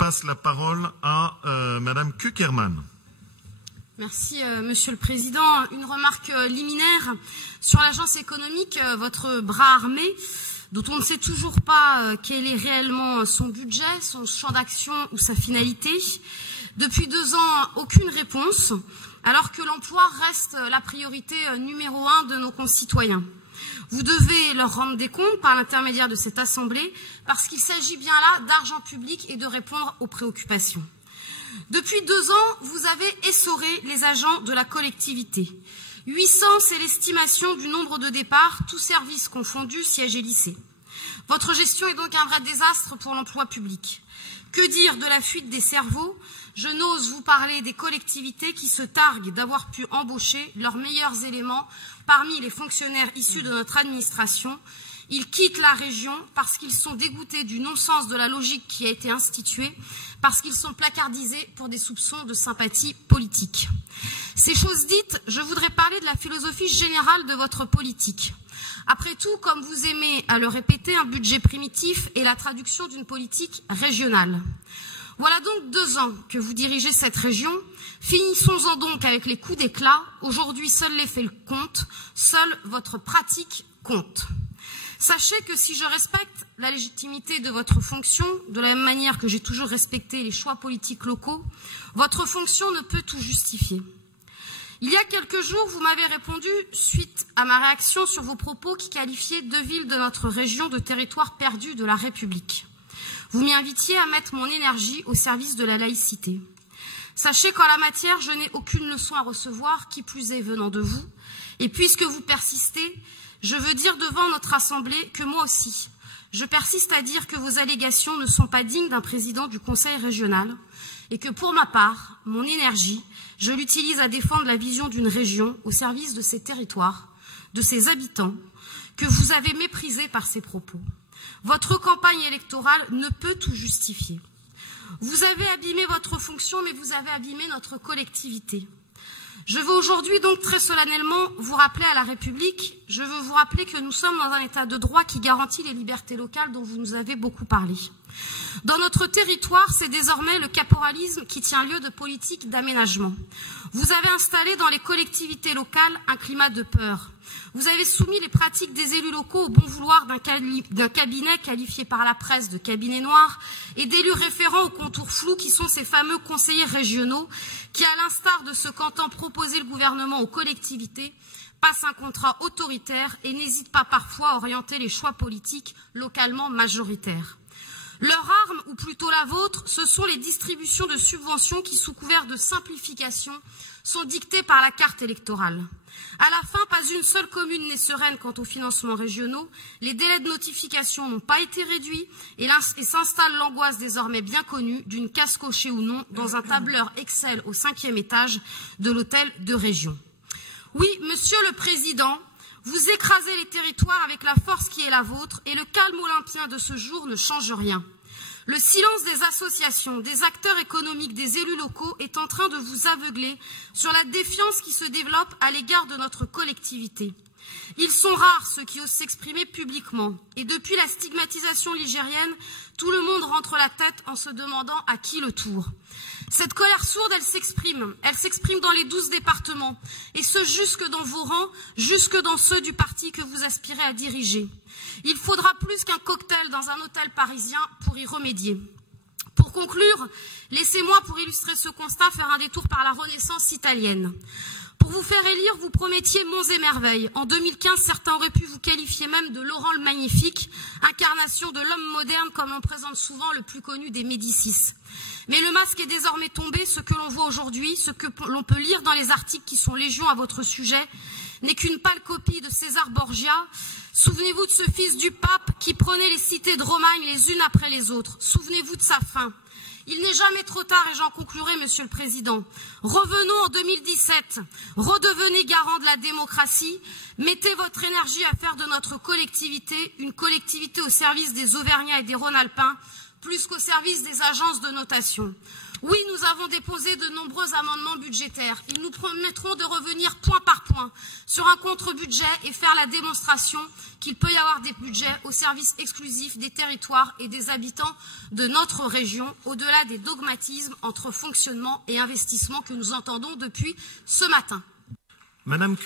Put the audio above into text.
passe la parole à Madame Cukierman. Merci, Monsieur le Président. Une remarque liminaire sur l'agence économique, votre bras armé, dont on ne sait toujours pas quel est réellement son budget, son champ d'action ou sa finalité. Depuis 2 ans, aucune réponse, alors que l'emploi reste la priorité numéro 1 de nos concitoyens. Vous devez leur rendre des comptes par l'intermédiaire de cette Assemblée, parce qu'il s'agit bien là d'argent public et de répondre aux préoccupations. Depuis 2 ans, vous avez essoré les agents de la collectivité. 800, c'est l'estimation du nombre de départs, tous services confondus, sièges et lycées. Votre gestion est donc un vrai désastre pour l'emploi public. Que dire de la fuite des cerveaux? Je n'ose vous parler des collectivités qui se targuent d'avoir pu embaucher leurs meilleurs éléments parmi les fonctionnaires issus de notre administration. Ils quittent la région parce qu'ils sont dégoûtés du non-sens de la logique qui a été instituée, parce qu'ils sont placardisés pour des soupçons de sympathie politique. Ces choses dites, je voudrais parler de la philosophie générale de votre politique. Après tout, comme vous aimez à le répéter, un budget primitif est la traduction d'une politique régionale. Voilà donc 2 ans que vous dirigez cette région. Finissons-en donc avec les coups d'éclat. Aujourd'hui, seul les faits comptent, seule votre pratique compte. Sachez que si je respecte la légitimité de votre fonction, de la même manière que j'ai toujours respecté les choix politiques locaux, votre fonction ne peut tout justifier. Il y a quelques jours, vous m'avez répondu, suite à ma réaction sur vos propos qui qualifiaient 2 villes de notre région de territoire perdu de la République. Vous m'y invitiez à mettre mon énergie au service de la laïcité. Sachez qu'en la matière, je n'ai aucune leçon à recevoir, qui plus est venant de vous. Et puisque vous persistez, je veux dire devant notre Assemblée que moi aussi, je persiste à dire que vos allégations ne sont pas dignes d'un président du Conseil régional et que pour ma part, mon énergie, je l'utilise à défendre la vision d'une région au service de ses territoires, de ses habitants, que vous avez méprisés par ces propos. Votre campagne électorale ne peut tout justifier. Vous avez abîmé votre fonction, mais vous avez abîmé notre collectivité. Je veux aujourd'hui donc très solennellement vous rappeler à la République, je veux vous rappeler que nous sommes dans un état de droit qui garantit les libertés locales dont vous nous avez beaucoup parlé. Dans notre territoire, c'est désormais le caporalisme qui tient lieu de politique d'aménagement. Vous avez installé dans les collectivités locales un climat de peur. Vous avez soumis les pratiques des élus locaux au bon vouloir d'un cabinet qualifié par la presse de cabinet noir et d'élus référents aux contours flous qui sont ces fameux conseillers régionaux qui, à l'instar de ce qu'entend proposer le gouvernement aux collectivités, passent un contrat autoritaire et n'hésitent pas parfois à orienter les choix politiques localement majoritaires. Leur arme, ou plutôt la vôtre, ce sont les distributions de subventions qui, sous couvert de simplification, sont dictées par la carte électorale. À la fin, pas une seule commune n'est sereine quant aux financements régionaux, les délais de notification n'ont pas été réduits et s'installe l'angoisse désormais bien connue d'une case cochée ou non dans un tableur Excel au 5e étage de l'hôtel de région. Oui, Monsieur le Président, vous écrasez les territoires avec la force qui est la vôtre et le calme olympien de ce jour ne change rien. Le silence des associations, des acteurs économiques, des élus locaux est en train de vous aveugler sur la défiance qui se développe à l'égard de notre collectivité. Ils sont rares ceux qui osent s'exprimer publiquement. Et depuis la stigmatisation ligérienne, tout le monde rentre la tête en se demandant à qui le tour. Cette colère sourde, elle s'exprime dans les 12 départements, et ce jusque dans vos rangs, jusque dans ceux du parti que vous aspirez à diriger. Il faudra plus qu'un cocktail dans un hôtel parisien pour y remédier. Pour conclure, laissez-moi, pour illustrer ce constat, faire un détour par la Renaissance italienne. Pour vous faire élire, vous promettiez monts et merveilles. En 2015, certains auraient pu vous qualifier même de Laurent le Magnifique, incarnation de l'homme moderne comme on présente souvent le plus connu des Médicis. Mais le masque est désormais tombé, ce que l'on voit aujourd'hui, ce que l'on peut lire dans les articles qui sont légion à votre sujet, n'est qu'une pâle copie de César Borgia. Souvenez-vous de ce fils du pape qui prenait les cités de Romagne les unes après les autres. Souvenez-vous de sa fin. Il n'est jamais trop tard, et j'en conclurai, Monsieur le Président. Revenons en 2017, redevenez garant de la démocratie, mettez votre énergie à faire de notre collectivité une collectivité au service des Auvergnats et des Rhône-Alpins, plus qu'au service des agences de notation. Oui, nous avons déposé de nombreux amendements budgétaires. Ils nous permettront de revenir point par point sur un contre-budget et faire la démonstration qu'il peut y avoir des budgets au service exclusif des territoires et des habitants de notre région, au-delà des dogmatismes entre fonctionnement et investissement que nous entendons depuis ce matin. Madame